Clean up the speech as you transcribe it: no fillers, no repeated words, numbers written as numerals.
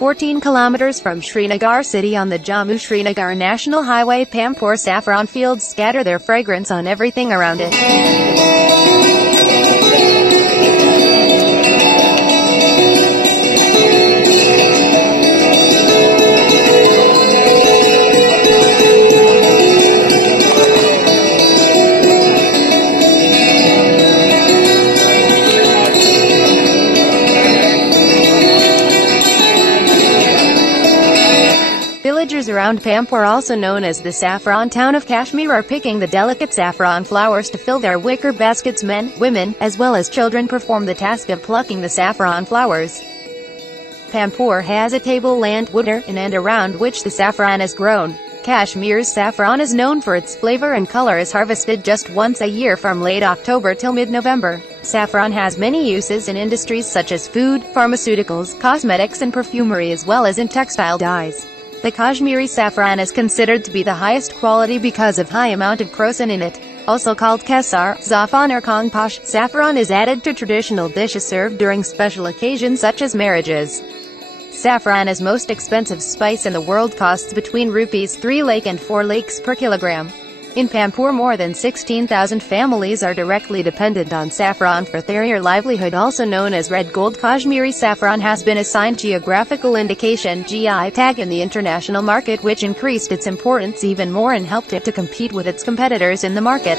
14 kilometers from Srinagar city on the Jammu-Srinagar National Highway. Pampore saffron fields scatter their fragrance on everything around it. Villagers around Pampore, also known as the saffron town of Kashmir, are picking the delicate saffron flowers to fill their wicker baskets. Men, women, as well as children perform the task of plucking the saffron flowers. Pampore has a tableland, wicker, and around which the saffron is grown. Kashmir's saffron is known for its flavor and color, is harvested just once a year from late October till mid-November. Saffron has many uses in industries such as food, pharmaceuticals, cosmetics and perfumery, as well as in textile dyes. The Kashmiri saffron is considered to be the highest quality because of high amount of crocin in it. Also called kesar, zafan or kongposh, saffron is added to traditional dishes served during special occasions such as marriages. Saffron is most expensive spice in the world, costs between rupees 3 lakh and 4 lakhs per kilogram. In Pampore, more than 16,000 families are directly dependent on saffron for their livelihood. Also known as red gold, Kashmiri saffron has been assigned geographical indication (GI) tag in the international market, which increased its importance even more and helped it to compete with its competitors in the market.